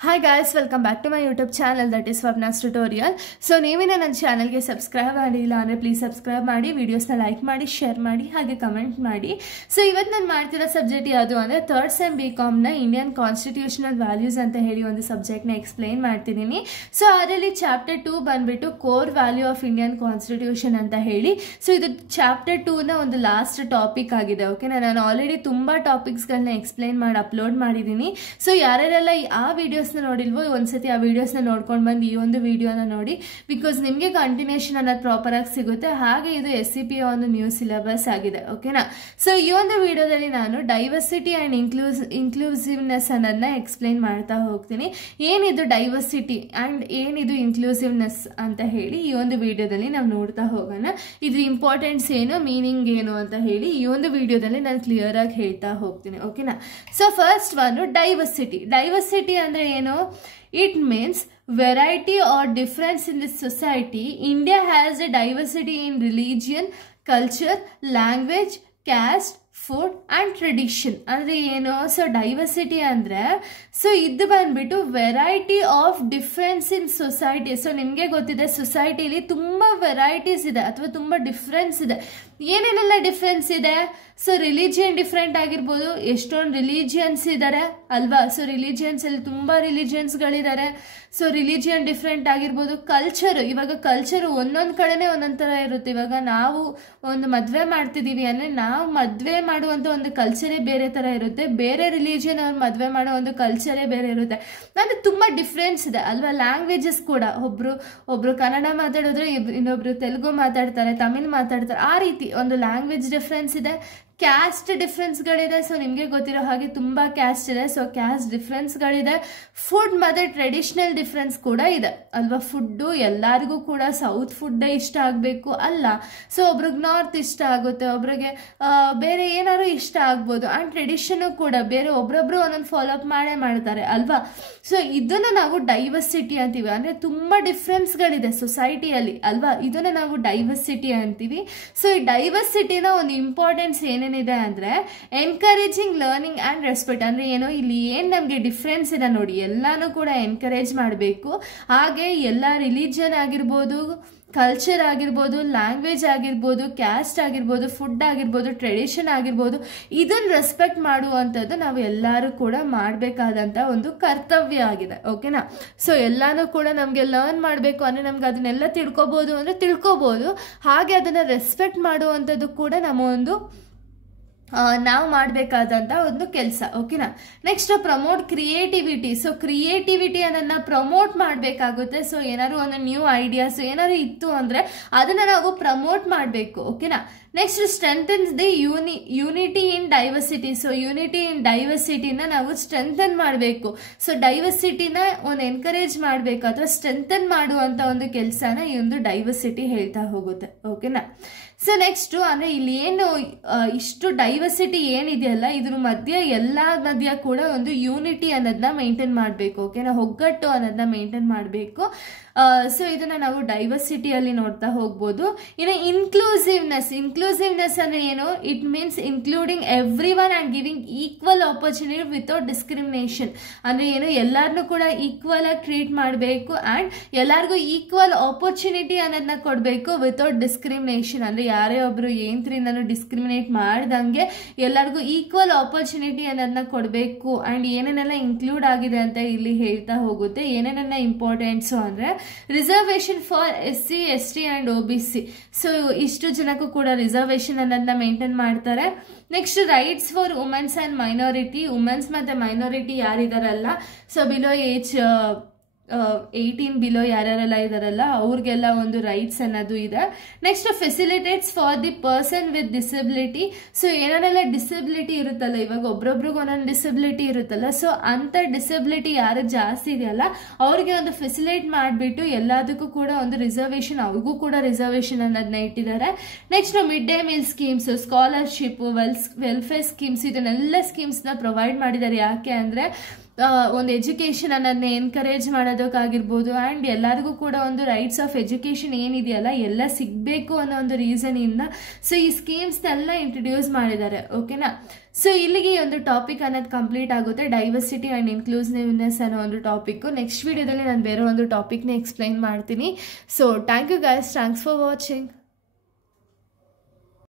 Hi guys, welcome back to my YouTube channel, that is Swapna's Tutorial. So ನೀವೇನ ನನ್ನ ಚಾನಲ್ಗೆ subscribe ಮಾಡಿಲ್ಲ ಅಂದರೆ ಪ್ಲೀಸ್ ಸಬ್ಸ್ಕ್ರೈಬ್ ಮಾಡಿ, ವಿಡಿಯೋಸ್ನ ಲೈಕ್ ಮಾಡಿ, ಶೇರ್ ಮಾಡಿ, ಹಾಗೆ ಕಮೆಂಟ್ ಮಾಡಿ. ಸೊ ಇವತ್ತು ನಾನು ಮಾಡ್ತಿರೋ ಸಬ್ಜೆಕ್ಟ್ ಯಾವುದು ಅಂದರೆ ಥರ್ಡ್ ಸೆಮ್ BComನ ಇಂಡಿಯನ್ ಕಾನ್ಸ್ಟಿಟ್ಯೂಷನಲ್ ವ್ಯಾಲ್ಯೂಸ್ ಅಂತ ಹೇಳಿ ಒಂದು ಸಬ್ಜೆಕ್ಟ್ನ ಎಕ್ಸ್ಪ್ಲೈನ್ ಮಾಡ್ತಿದ್ದೀನಿ. ಸೊ ಅದರಲ್ಲಿ ಚಾಪ್ಟರ್ 2 ಬಂದ್ಬಿಟ್ಟು core value of Indian constitution ಅಂತ ಹೇಳಿ. ಸೊ ಇದು ಚಾಪ್ಟರ್ 2ನ ಒಂದು ಲಾಸ್ಟ್ ಟಾಪಿಕ್ ಆಗಿದೆ. ಓಕೆನಾ, ನಾನು ಆಲ್ರೆಡಿ ತುಂಬ ಟಾಪಿಕ್ಸ್ಗಳನ್ನ ಎಕ್ಸ್ಪ್ಲೈನ್ ಮಾಡಿ ಅಪ್ಲೋಡ್ ಮಾಡಿದ್ದೀನಿ. ಸೊ ಯಾರ್ಯಾರೆಲ್ಲ ಆ ವಿಡಿಯೋಸ್ ನೋಡಿಲ್ವೋ ಒಂದ್ಸತಿ ಆ ವಿಡಿಯೋಸ್ನ ನೋಡ್ಕೊಂಡು ಬಂದು ಈ ಒಂದು ವಿಡಿಯೋನ ನೋಡಿ, ಬಿಕಾಸ್ ನಿಮಗೆ ಕಂಟಿನ್ಯೂಷನ್ ಅನ್ನೋದು ಪ್ರಾಪರ್ ಆಗಿ ಸಿಗುತ್ತೆ. ಹಾಗೆ ಇದು SCP ಒಂದು ನ್ಯೂ ಸಿಲೆಬಸ್ ಆಗಿದೆ. ಓಕೆನಾ, ಸೊ ಈ ಒಂದು ವಿಡಿಯೋದಲ್ಲಿ ನಾನು ಡೈವರ್ಸಿಟಿ ಅಂಡ್ ಇನ್ಕ್ಲೂಸಿವ್ನೆಸ್ ಅನ್ನೋದನ್ನ ಎಕ್ಸ್ಪ್ಲೈನ್ ಮಾಡ್ತಾ ಹೋಗ್ತೀನಿ. ಏನಿದು ಡೈವರ್ಸಿಟಿ ಅಂಡ್ ಏನಿದು ಇನ್ಕ್ಲೂಸಿವ್ನೆಸ್ ಅಂತ ಹೇಳಿ ಈ ಒಂದು ವಿಡಿಯೋದಲ್ಲಿ ನಾವು ನೋಡ್ತಾ ಹೋಗೋಣ. ಇದ್ರ ಇಂಪಾರ್ಟೆನ್ಸ್ ಏನು, ಮೀನಿಂಗ್ ಏನು ಅಂತ ಹೇಳಿ ಈ ಒಂದು ವಿಡಿಯೋದಲ್ಲಿ ನಾನು ಕ್ಲಿಯರ್ ಆಗಿ ಹೇಳ್ತಾ ಹೋಗ್ತೀನಿ. ಓಕೆನಾ, ಸೊ ಫಸ್ಟ್ ಒಂದು ಡೈವರ್ಸಿಟಿ ಅಂದ್ರೆ ಏನು? It means variety or difference in the society. India has a diversity in religion, culture, language, caste, food and tradition. ಅಂದರೆ ಏನು? ಸೊ ಡೈವರ್ಸಿಟಿ ಅಂದರೆ ಸೊ ಇದು ಬಂದ್ಬಿಟ್ಟು variety of difference in society. So ನಿಮಗೆ ಗೊತ್ತಿದೆ ಸೊಸೈಟಿಲಿ ತುಂಬ ವೆರೈಟೀಸ್ ಇದೆ ಅಥವಾ ತುಂಬ ಡಿಫ್ರೆನ್ಸ್ ಇದೆ. ಏನೇನೆಲ್ಲ ಡಿಫ್ರೆನ್ಸ್ ಇದೆ? ಸೊ ರಿಲಿಜಿಯನ್ ಡಿಫ್ರೆಂಟ್ ಆಗಿರ್ಬೋದು, ಎಷ್ಟೊಂದು ರಿಲಿಜಿಯನ್ಸ್ ಇದ್ದಾರೆ ಅಲ್ವಾ? ಸೊ ರಿಲಿಜಿಯನ್ಸಲ್ಲಿ ತುಂಬ ರಿಲಿಜಿಯನ್ಸ್ಗಳಿದ್ದಾರೆ. ಸೊ ರಿಲಿಜಿಯನ್ ಡಿಫ್ರೆಂಟ್ ಆಗಿರ್ಬೋದು. ಕಲ್ಚರ್, ಇವಾಗ ಕಲ್ಚರು ಒಂದೊಂದು ಕಡೆನೇ ಒಂದೊಂದು ಥರ ಇರುತ್ತೆ. ಇವಾಗ ನಾವು ಒಂದು ಮದುವೆ ಮಾಡ್ತಿದ್ದೀವಿ ಅಂದರೆ ನಾವು ಮದುವೆ ಮಾಡುವಂಥ ಒಂದು ಕಲ್ಚರೇ ಬೇರೆ ಥರ ಇರುತ್ತೆ, ಬೇರೆ ರಿಲಿಜಿಯನ್ ಅವ್ರು ಮದುವೆ ಮಾಡೋ ಒಂದು ಕಲ್ಚರೇ ಬೇರೆ ಇರುತ್ತೆ. ಅಂದರೆ ತುಂಬ ಡಿಫ್ರೆನ್ಸ್ ಇದೆ ಅಲ್ವಾ? ಲ್ಯಾಂಗ್ವೇಜಸ್ ಕೂಡ ಒಬ್ರು ಕನ್ನಡ ಮಾತಾಡಿದ್ರೆ ಇನ್ನೊಬ್ರು ತೆಲುಗು ಮಾತಾಡ್ತಾರೆ, ತಮಿಳ್ ಮಾತಾಡ್ತಾರೆ. ಆ ರೀತಿ ಒಂದು ಲ್ಯಾಂಗ್ವೇಜ್ ಡಿಫ್ರೆನ್ಸ್ ಇದೆ. ಕ್ಯಾಸ್ಟ್ ಡಿಫ್ರೆನ್ಸ್ಗಳಿದೆ. ಸೊ ನಿಮಗೆ ಗೊತ್ತಿರೋ ಹಾಗೆ ತುಂಬ ಕ್ಯಾಸ್ಟ್ ಇದೆ. ಸೊ ಕ್ಯಾಸ್ಟ್ ಡಿಫ್ರೆನ್ಸ್ಗಳಿದೆ. ಫುಡ್ ಮತ್ತು ಟ್ರೆಡಿಷ್ನಲ್ ಡಿಫ್ರೆನ್ಸ್ ಕೂಡ ಇದೆ ಅಲ್ವಾ? ಫುಡ್ಡು ಎಲ್ಲರಿಗೂ ಕೂಡ ಸೌತ್ ಫುಡ್ಡೇ ಇಷ್ಟ ಆಗಬೇಕು ಅಲ್ಲ. ಸೊ ಒಬ್ರಿಗೆ ನಾರ್ತ್ ಇಷ್ಟ ಆಗುತ್ತೆ, ಒಬ್ರಿಗೆ ಬೇರೆ ಏನಾದ್ರು ಇಷ್ಟ ಆಗ್ಬೋದು. ಆ್ಯಂಡ್ ಟ್ರೆಡಿಷನ್ನು ಕೂಡ ಬೇರೆ ಒಬ್ರೊಬ್ರು ಒಂದೊಂದು ಫಾಲೋಅಪ್ ಮಾಡೇ ಮಾಡ್ತಾರೆ ಅಲ್ವಾ? ಸೊ ಇದನ್ನು ನಾವು ಡೈವರ್ಸಿಟಿ ಅಂತೀವಿ. ಅಂದರೆ ತುಂಬ ಡಿಫ್ರೆನ್ಸ್ಗಳಿದೆ ಸೊಸೈಟಿಯಲ್ಲಿ ಅಲ್ವಾ? ಇದನ್ನು ನಾವು ಡೈವರ್ಸಿಟಿ ಅಂತೀವಿ. ಸೊ ಈ ಡೈವರ್ಸಿಟಿನ ಒಂದು ಇಂಪಾರ್ಟೆನ್ಸ್ ಏನೇನಿದೆ ಅಂದರೆ ಎನ್ಕರೇಜಿಂಗ್ ಲರ್ನಿಂಗ್ ಆ್ಯಂಡ್ ರೆಸ್ಪೆಕ್ಟ್. ಅಂದರೆ ಏನೋ ಇಲ್ಲಿ ಏನು ನಮಗೆ ಡಿಫ್ರೆನ್ಸ್ ಇದೆ ನೋಡಿ, ಎಲ್ಲಾನು ಕೂಡ ಎನ್ಕರೇಜ್ ಮಾಡಬೇಕು. ಹಾಗೆ ಎಲ್ಲ ರಿಲಿಜಿಯನ್ ಆಗಿರ್ಬೋದು, ಕಲ್ಚರ್ ಆಗಿರ್ಬೋದು, ಲ್ಯಾಂಗ್ವೇಜ್ ಆಗಿರ್ಬೋದು, ಕ್ಯಾಸ್ಟ್ ಆಗಿರ್ಬೋದು, ಫುಡ್ ಆಗಿರ್ಬೋದು, ಟ್ರೆಡಿಷನ್ ಆಗಿರ್ಬೋದು, ಇದನ್ನು ರೆಸ್ಪೆಕ್ಟ್ ಮಾಡುವಂಥದ್ದು ನಾವು ಎಲ್ಲರೂ ಕೂಡ ಮಾಡಬೇಕಾದಂಥ ಒಂದು ಕರ್ತವ್ಯ ಆಗಿದೆ. ಓಕೆನಾ, ಸೊ ಎಲ್ಲನೂ ಕೂಡ ನಮಗೆ ಲರ್ನ್ ಮಾಡಬೇಕು ಅಂದರೆ ನಮ್ಗೆ ಅದನ್ನೆಲ್ಲ ತಿಳ್ಕೊಬೋದು ಅಂದರೆ ತಿಳ್ಕೊಬೋದು. ಹಾಗೆ ಅದನ್ನು ರೆಸ್ಪೆಕ್ಟ್ ಮಾಡುವಂಥದ್ದು ಕೂಡ ನಮ್ಮ ಒಂದು ನಾವು ಮಾಡಬೇಕಾದಂಥ ಒಂದು ಕೆಲಸ. ಓಕೆನಾ, next promote creativity. So creativity ಅನ್ನೋದನ್ನ ಪ್ರಮೋಟ್ ಮಾಡಬೇಕಾಗುತ್ತೆ. ಸೊ ಏನಾದ್ರು ಒಂದು ನ್ಯೂ ಐಡಿಯಾಸ್ ಏನಾದ್ರು ಇತ್ತು ಅಂದರೆ ಅದನ್ನು ನಾವು ಪ್ರಮೋಟ್ ಮಾಡಬೇಕು. ಓಕೆನಾ, next strengthens the unity in diversity. So unity in ಡೈವರ್ಸಿಟಿನ ನಾವು ಸ್ಟ್ರೆಂಥನ್ ಮಾಡಬೇಕು. ಸೊ ಡೈವರ್ಸಿಟಿನ ಒಂದು ಎನ್ಕರೇಜ್ ಮಾಡಬೇಕು ಅಥವಾ ಸ್ಟ್ರೆಂಥನ್ ಮಾಡುವಂಥ ಒಂದು ಕೆಲಸನ ಈ ಒಂದು ಡೈವರ್ಸಿಟಿ ಹೇಳ್ತಾ ಹೋಗುತ್ತೆ. ಓಕೆನಾ, ಸೊ ನೆಕ್ಸ್ಟು ಅಂದರೆ ಇಲ್ಲಿ ಏನು ಇಷ್ಟು ಡೈವರ್ಸಿಟಿ ಏನಿದೆಯಲ್ಲ ಇದ್ರ ಮಧ್ಯೆ ಎಲ್ಲ ಮಧ್ಯ ಕೂಡ ಒಂದು ಯೂನಿಟಿ ಅನ್ನೋದನ್ನ ಮೇಂಟೈನ್ ಮಾಡಬೇಕು. ಓಕೆನಾ, ಒಗ್ಗಟ್ಟು ಅನ್ನೋದನ್ನ ಮೇಂಟೈನ್ ಮಾಡಬೇಕು. ಸೊ ಇದನ್ನು ನಾವು ಡೈವರ್ಸಿಟಿಯಲ್ಲಿ ನೋಡ್ತಾ ಹೋಗ್ಬೋದು. ಇನ್ನು ಇನ್ಕ್ಲೂಸಿವ್ನೆಸ್ ಅಂದರೆ ಏನು? It means including every one and giving equal opportunity without discrimination. ಅಂದರೆ ಏನು? ಎಲ್ಲರನ್ನೂ ಕೂಡ ಈಕ್ವಲ್ ಆಗಿ ಟ್ರೀಟ್ ಮಾಡಬೇಕು ಆ್ಯಂಡ್ ಎಲ್ಲರಿಗೂ ಈಕ್ವಲ್ ಆಪರ್ಚುನಿಟಿ ಅನ್ನೋದನ್ನ ಕೊಡಬೇಕು ವಿತೌಟ್ ಡಿಸ್ಕ್ರಿಮಿನೇಷನ್. ಅಂದರೆ ಯಾರೇ ಒಬ್ರು ಏನ್ತ್ರಿಂದನೂ ಡಿಸ್ಕ್ರಿಮಿನೇಟ್ ಮಾಡ್ದಂಗೆ ಎಲ್ಲರಿಗೂ ಈಕ್ವಲ್ ಆಪರ್ಚುನಿಟಿ ಅನ್ನೋದನ್ನ ಕೊಡಬೇಕು. ಆ್ಯಂಡ್ ಏನೇನೆಲ್ಲ ಇನ್ಕ್ಲೂಡ್ ಆಗಿದೆ ಅಂತ ಇಲ್ಲಿ ಹೇಳ್ತಾ ಹೋಗುತ್ತೆ. ಏನೇನೆಲ್ಲ ಇಂಪಾರ್ಟೆನ್ಸು ಅಂದರೆ reservation for SC, ST and OBC. So ಇಷ್ಟು ಜನಕ್ಕೂ ಕೂಡ ರಿಸರ್ವೇಷನ್ ಅನ್ನೋದನ್ನ ಮೇಂಟೈನ್ ಮಾಡ್ತಾರೆ. Next rights for womens and minority. Womens ಮತ್ತು ಮೈನಾರಿಟಿ ಯಾರಿದಾರಲ್ಲ, ಸೊ ಬಿಲೋ ಏಜ್ 18 ಬಿಲೋ ಯಾರ್ಯಾರೆಲ್ಲ ಇದಾರಲ್ಲ ಅವ್ರಿಗೆಲ್ಲ ಒಂದು ರೈಟ್ಸ್ ಅನ್ನೋದು ಇದೆ. Next facilitates for the person with disability. So ಏನೇನೆಲ್ಲ ಡಿಸಬಿಲಿಟಿ ಇರುತ್ತಲ್ಲ, ಇವಾಗ ಒಬ್ರೊಬ್ರಿಗೆ ಒಂದೊಂದು ಡಿಸಬಿಲಿಟಿ ಇರುತ್ತಲ್ಲ, ಸೊ ಅಂಥ ಡಿಸಬಿಲಿಟಿ ಯಾರು ಜಾಸ್ತಿ ಇದೆಯಲ್ಲ ಅವ್ರಿಗೆ ಒಂದು ಫೆಸಿಲಿಟೇಟ್ ಮಾಡಿಬಿಟ್ಟು ಎಲ್ಲದಕ್ಕೂ ಕೂಡ ಒಂದು ರಿಸರ್ವೇಷನ್, ಅವ್ರಿಗೂ ಕೂಡ ರಿಸರ್ವೇಷನ್ ಅನ್ನೋದನ್ನ ಇಟ್ಟಿದ್ದಾರೆ. Next mid day meal schemes, scholarship, welfare schemes, ಇದನ್ನೆಲ್ಲ ಸ್ಕೀಮ್ಸ್ನ ಪ್ರೊವೈಡ್ ಮಾಡಿದ್ದಾರೆ. ಯಾಕೆ ಅಂದರೆ ಒಂದು ಎಜುಕೇಷನ್ ಅನ್ನೋದನ್ನ ಎನ್ಕರೇಜ್ ಮಾಡೋದಕ್ಕಾಗಿರ್ಬೋದು ಆ್ಯಂಡ್ ಎಲ್ಲರಿಗೂ ಕೂಡ ಒಂದು ರೈಟ್ಸ್ ಆಫ್ ಎಜುಕೇಷನ್ ಏನಿದೆಯಲ್ಲ ಎಲ್ಲ ಸಿಗಬೇಕು ಅನ್ನೋ ಒಂದು ರೀಸನಿಂದ ಸೊ ಈ ಸ್ಕೀಮ್ಸ್ನೆಲ್ಲ ಇಂಟ್ರೊಡ್ಯೂಸ್ ಮಾಡಿದ್ದಾರೆ. ಓಕೆನಾ. ಸೊ ಇಲ್ಲಿಗೆ ಈ ಒಂದು ಟಾಪಿಕ್ ಅನ್ನೋದು ಕಂಪ್ಲೀಟ್ ಆಗುತ್ತೆ, ಡೈವರ್ಸಿಟಿ ಆ್ಯಂಡ್ ಇನ್ಕ್ಲೂಸಿವ್ನೆಸ್ ಅನ್ನೋ ಒಂದು ಟಾಪಿಕ್ಕು. ನೆಕ್ಸ್ಟ್ ವಿಡಿಯೋದಲ್ಲಿ ನಾನು ಬೇರೆ ಒಂದು ಟಾಪಿಕ್ನ ಎಕ್ಸ್ಪ್ಲೈನ್ ಮಾಡ್ತೀನಿ. So thank you guys, thanks for watching.